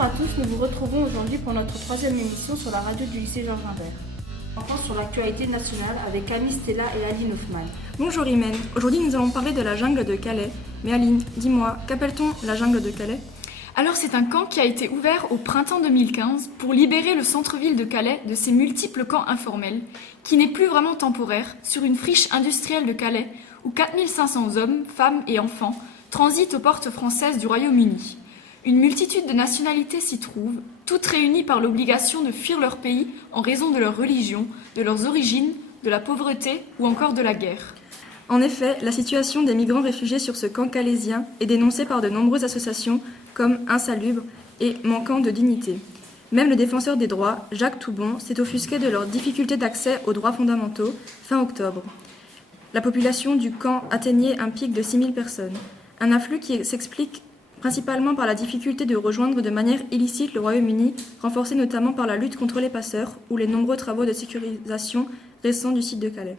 Bonjour à tous, nous vous retrouvons aujourd'hui pour notre troisième émission sur la radio du lycée Georges Imbert. On pense sur l'actualité nationale avec Camille Stella et Aline Hoffman. Bonjour Imen, aujourd'hui nous allons parler de la jungle de Calais. Mais Aline, dis-moi, qu'appelle-t-on la jungle de Calais ? Alors c'est un camp qui a été ouvert au printemps 2015 pour libérer le centre-ville de Calais de ses multiples camps informels, qui n'est plus vraiment temporaire, sur une friche industrielle de Calais où 4500 hommes, femmes et enfants transitent aux portes françaises du Royaume-Uni. Une multitude de nationalités s'y trouvent, toutes réunies par l'obligation de fuir leur pays en raison de leur religion, de leurs origines, de la pauvreté ou encore de la guerre. En effet, la situation des migrants réfugiés sur ce camp calaisien est dénoncée par de nombreuses associations comme insalubre et manquant de dignité. Même le défenseur des droits, Jacques Toubon, s'est offusqué de leurs difficultés d'accès aux droits fondamentaux fin octobre. La population du camp atteignait un pic de 6000 personnes, un afflux qui s'explique principalement par la difficulté de rejoindre de manière illicite le Royaume-Uni, renforcée notamment par la lutte contre les passeurs ou les nombreux travaux de sécurisation récents du site de Calais.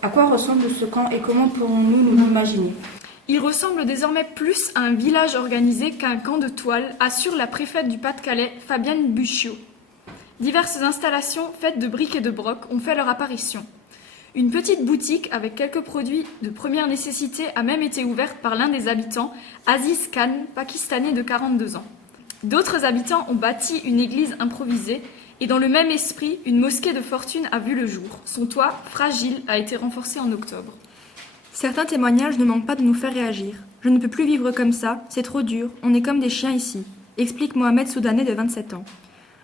À quoi ressemble ce camp et comment pourrons-nous nous l'imaginer ? Il ressemble désormais plus à un village organisé qu'à un camp de toile, assure la préfète du Pas-de-Calais, Fabienne Bucciot. Diverses installations faites de briques et de broc ont fait leur apparition. Une petite boutique avec quelques produits de première nécessité a même été ouverte par l'un des habitants, Aziz Khan, pakistanais de 42 ans. D'autres habitants ont bâti une église improvisée et dans le même esprit, une mosquée de fortune a vu le jour. Son toit, fragile, a été renforcé en octobre. Certains témoignages ne manquent pas de nous faire réagir. Je ne peux plus vivre comme ça, c'est trop dur, on est comme des chiens ici, explique Mohamed Soudanais de 27 ans.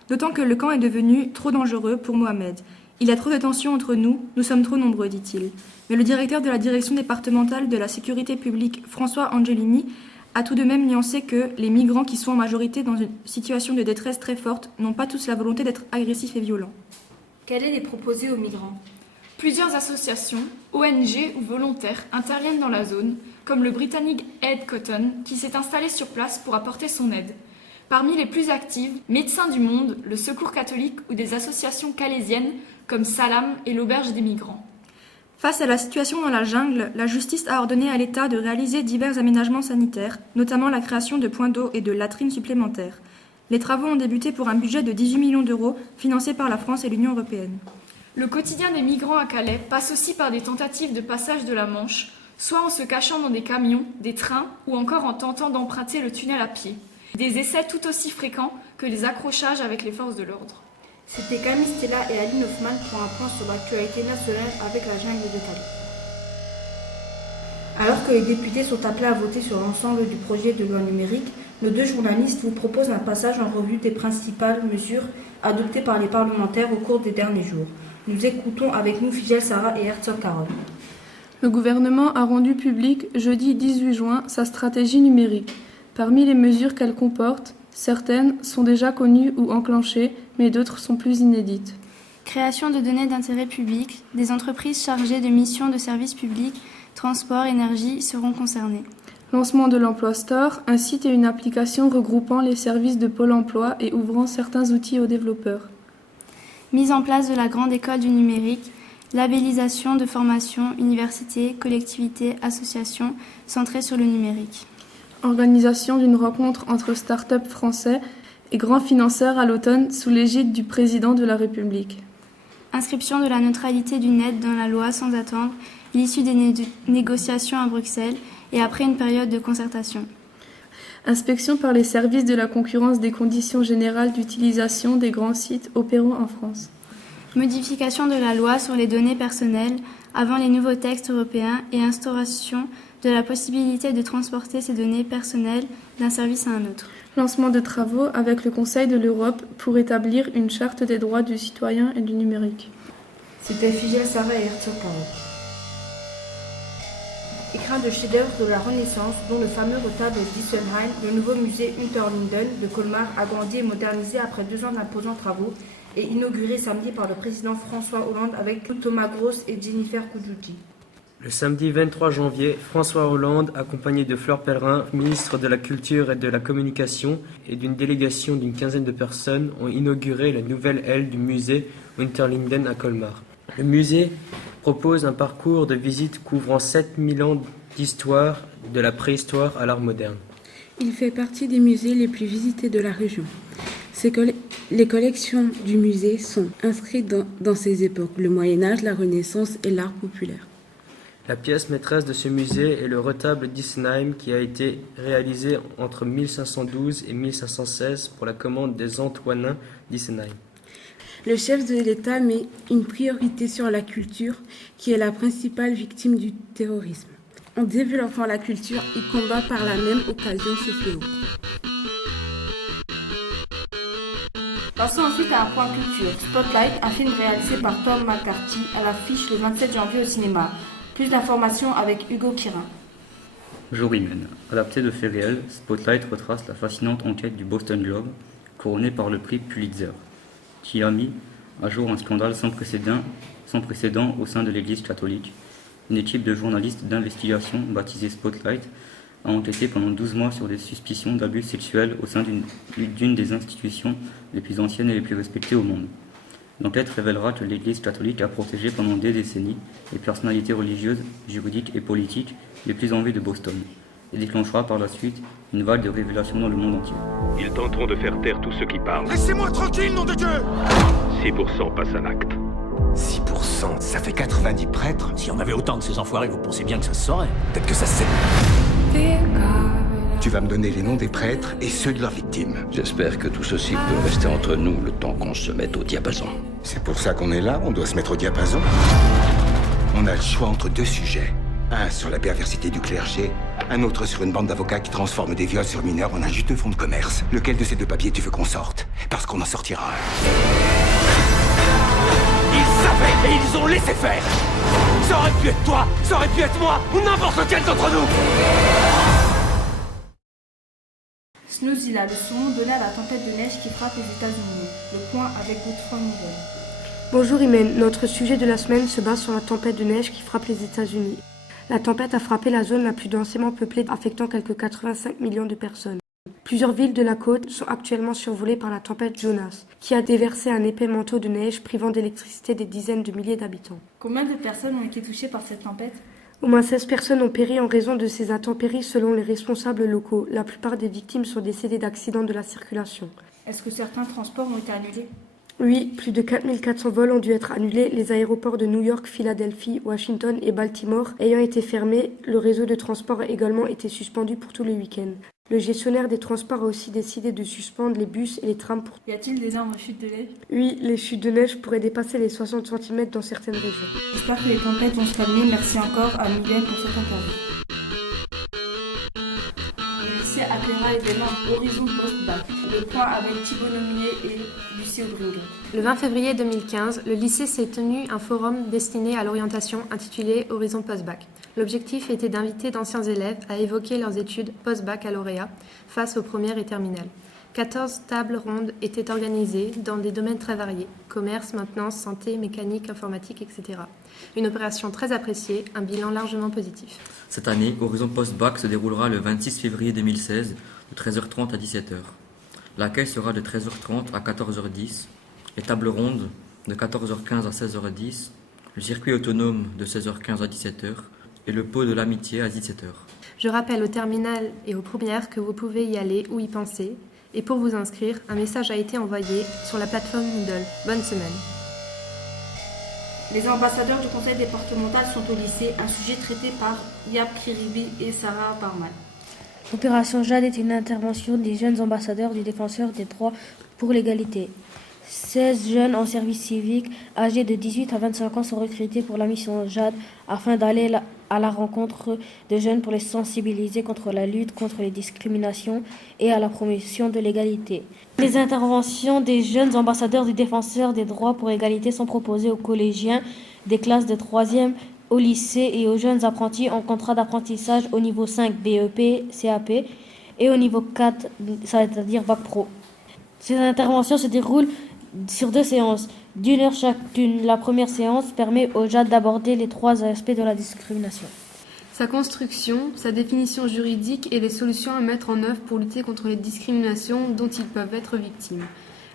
D'autant que le camp est devenu trop dangereux pour Mohamed. Il y a trop de tensions entre nous, nous sommes trop nombreux, dit-il. Mais le directeur de la direction départementale de la sécurité publique, François Angelini, a tout de même nuancé que les migrants qui sont en majorité dans une situation de détresse très forte n'ont pas tous la volonté d'être agressifs et violents. Quelle est les proposée aux migrants ? Plusieurs associations, ONG ou volontaires interviennent dans la zone, comme le britannique Ed Cotton, qui s'est installé sur place pour apporter son aide. Parmi les plus actives, Médecins du Monde, le Secours catholique ou des associations calaisiennes comme Salam et l'Auberge des migrants. Face à la situation dans la jungle, la justice a ordonné à l'État de réaliser divers aménagements sanitaires, notamment la création de points d'eau et de latrines supplémentaires. Les travaux ont débuté pour un budget de 18 millions d'euros, financé par la France et l'Union européenne. Le quotidien des migrants à Calais passe aussi par des tentatives de passage de la Manche, soit en se cachant dans des camions, des trains ou encore en tentant d'emprunter le tunnel à pied. Des essais tout aussi fréquents que les accrochages avec les forces de l'ordre. C'était Camille Stella et Aline Hoffman pour un point sur l'actualité nationale avec la jungle de Calais. Alors que les députés sont appelés à voter sur l'ensemble du projet de loi numérique, nos deux journalistes vous proposent un passage en revue des principales mesures adoptées par les parlementaires au cours des derniers jours. Nous écoutons avec nous Figel Sarah et Herzog Carole. Le gouvernement a rendu public jeudi 18 juin sa stratégie numérique. Parmi les mesures qu'elle comporte, certaines sont déjà connues ou enclenchées, mais d'autres sont plus inédites. Création de données d'intérêt public, des entreprises chargées de missions de services publics, transport, énergie seront concernées. Lancement de l'Emploi Store, un site et une application regroupant les services de Pôle emploi et ouvrant certains outils aux développeurs. Mise en place de la grande école du numérique, labellisation de formations, universités, collectivités, associations centrées sur le numérique. Organisation d'une rencontre entre start-up français et grands financeurs à l'automne sous l'égide du président de la République. Inscription de la neutralité du net dans la loi sans attendre l'issue des négociations à Bruxelles et après une période de concertation. Inspection par les services de la concurrence des conditions générales d'utilisation des grands sites opérant en France. Modification de la loi sur les données personnelles avant les nouveaux textes européens et instauration de la possibilité de transporter ces données personnelles d'un service à un autre. Lancement de travaux avec le Conseil de l'Europe pour établir une charte des droits du citoyen et du numérique. C'était Figel Sarah et Herzog Carole. Écrin de chef-d'œuvre de la Renaissance, dont le fameux retable d'Issenheim, le nouveau musée Unterlinden de Colmar, agrandi et modernisé après 2 ans d'imposants travaux et inauguré samedi par le président François Hollande avec Thomas Gross et Jennifer Kujugi. Le samedi 23 janvier, François Hollande, accompagné de Fleur Pellerin, ministre de la Culture et de la Communication, et d'une délégation d'une quinzaine de personnes, ont inauguré la nouvelle aile du musée Unterlinden à Colmar. Le musée propose un parcours de visite couvrant 7000 ans d'histoire, de la préhistoire à l'art moderne. Il fait partie des musées les plus visités de la région. Les collections du musée sont inscrites dans ces époques, le Moyen-Âge, la Renaissance et l'art populaire. La pièce maîtresse de ce musée est le retable d'Isenheim qui a été réalisé entre 1512 et 1516 pour la commande des Antoinins d'Isenheim. Le chef de l'État met une priorité sur la culture, qui est la principale victime du terrorisme. En développant la culture, il combat par la même occasion ce fléau. Passons ensuite à un point culture. Spotlight, un film réalisé par Tom McCarthy à l'affiche le 27 janvier au cinéma. Plus d'informations avec Hugo Quirin. Jour Imen. Adapté de faits réels, Spotlight retrace la fascinante enquête du Boston Globe, couronné par le prix Pulitzer, qui a mis à jour un scandale sans précédent au sein de l'Église catholique. Une équipe de journalistes d'investigation, baptisée Spotlight, a enquêté pendant 12 mois sur des suspicions d'abus sexuels au sein d'une des institutions les plus anciennes et les plus respectées au monde. L'enquête révélera que l'Église catholique a protégé pendant des décennies les personnalités religieuses, juridiques et politiques les plus en vue de Boston, et déclenchera par la suite une vague de révélations dans le monde entier. Ils tenteront de faire taire tous ceux qui parlent. Laissez-moi tranquille, nom de Dieu! 6% passent à l'acte. 6%, ça fait 90 prêtres. Si on avait autant de ces enfoirés, vous pensez bien que ça se saurait? Peut-être que ça se sait. Tu vas me donner les noms des prêtres et ceux de leurs victimes. J'espère que tout ceci peut rester entre nous le temps qu'on se mette au diapason. C'est pour ça qu'on est là, on doit se mettre au diapason. On a le choix entre deux sujets. Un sur la perversité du clergé, un autre sur une bande d'avocats qui transforment des viols sur mineurs en un juteux fonds de commerce. Lequel de ces deux papiers tu veux qu'on sorte? Parce qu'on en sortira un. Ils savaient et ils ont laissé faire. Ça aurait pu être toi, ça aurait pu être moi, ou n'importe lequel d'entre nous. Snoozilla, le son donné à la tempête de neige qui frappe les États-Unis. Le point avec Godefroy Nivel. Bonjour Imen, notre sujet de la semaine se base sur la tempête de neige qui frappe les États-Unis. La tempête a frappé la zone la plus densément peuplée, affectant quelques 85 millions de personnes. Plusieurs villes de la côte sont actuellement survolées par la tempête Jonas, qui a déversé un épais manteau de neige privant d'électricité des dizaines de milliers d'habitants. Combien de personnes ont été touchées par cette tempête? Au moins 16 personnes ont péri en raison de ces intempéries selon les responsables locaux. La plupart des victimes sont décédées d'accidents de la circulation. Est-ce que certains transports ont été annulés? Oui, plus de 4400 vols ont dû être annulés, les aéroports de New York, Philadelphie, Washington et Baltimore ayant été fermés. Le réseau de transport a également été suspendu pour tout le week-end. Le gestionnaire des transports a aussi décidé de suspendre les bus et les trams pour... Y a-t-il des arbres chutes de neige? Oui, les chutes de neige pourraient dépasser les 60 cm dans certaines régions. J'espère que les tempêtes vont se calmer. Merci encore à Miguel pour cette interview. Le lycée accueillera l'événement Horizon Post-Bac. Le point avec Thibaut Nomier et Lucie Aubring. Le 20 février 2015, le lycée s'est tenu un forum destiné à l'orientation intitulé Horizon Post-Bac. L'objectif était d'inviter d'anciens élèves à évoquer leurs études post-baccalauréat face aux premières et terminales. 14 tables rondes étaient organisées dans des domaines très variés, commerce, maintenance, santé, mécanique, informatique, etc. Une opération très appréciée, un bilan largement positif. Cette année, Horizon Post-Bac se déroulera le 26 février 2016, de 13h30 à 17h. L'accueil sera de 13h30 à 14h10, les tables rondes de 14h15 à 16h10, le circuit autonome de 16h15 à 17h et le pot de l'amitié à 17h. Je rappelle aux terminales et aux premières que vous pouvez y aller ou y penser. Et pour vous inscrire, un message a été envoyé sur la plateforme Moodle. Bonne semaine. Les ambassadeurs du conseil départemental sont au lycée, un sujet traité par Yab Kiribi et Sarah Parman. L'opération Jade est une intervention des jeunes ambassadeurs du défenseur des droits pour l'égalité. 16 jeunes en service civique âgés de 18 à 25 ans sont recrutés pour la mission Jade afin d'aller à la rencontre de jeunes pour les sensibiliser contre la lutte contre les discriminations et à la promotion de l'égalité. Les interventions des jeunes ambassadeurs du défenseur des droits pour l'égalité sont proposées aux collégiens des classes de 3e au lycée et aux jeunes apprentis en contrat d'apprentissage au niveau 5 BEP, CAP et au niveau 4, c'est-à-dire Bac Pro. Ces interventions se déroulent sur 2 séances, d'1 heure chacune. La première séance permet aux JAD d'aborder les 3 aspects de la discrimination. Sa construction, sa définition juridique et les solutions à mettre en œuvre pour lutter contre les discriminations dont ils peuvent être victimes.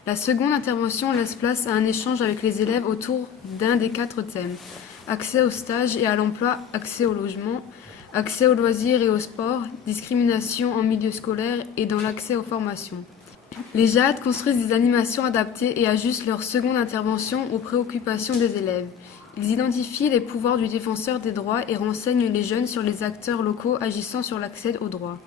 La seconde intervention laisse place à un échange avec les élèves autour d'un des 4 thèmes. Accès au stage et à l'emploi, accès au logement, accès aux loisirs et au sport, discrimination en milieu scolaire et dans l'accès aux formations. Les JAD construisent des animations adaptées et ajustent leur seconde intervention aux préoccupations des élèves. Ils identifient les pouvoirs du défenseur des droits et renseignent les jeunes sur les acteurs locaux agissant sur l'accès aux droits.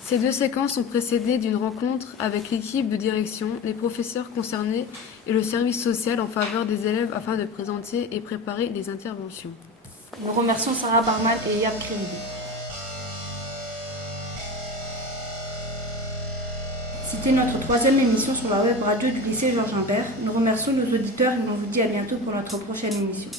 Ces 2 séquences sont précédées d'une rencontre avec l'équipe de direction, les professeurs concernés et le service social en faveur des élèves afin de présenter et préparer les interventions. Nous remercions Sarah Barman et Yam Krembi. C'était notre 3e émission sur la web radio du lycée Georges Imbert. Nous remercions nos auditeurs et on vous dit à bientôt pour notre prochaine émission.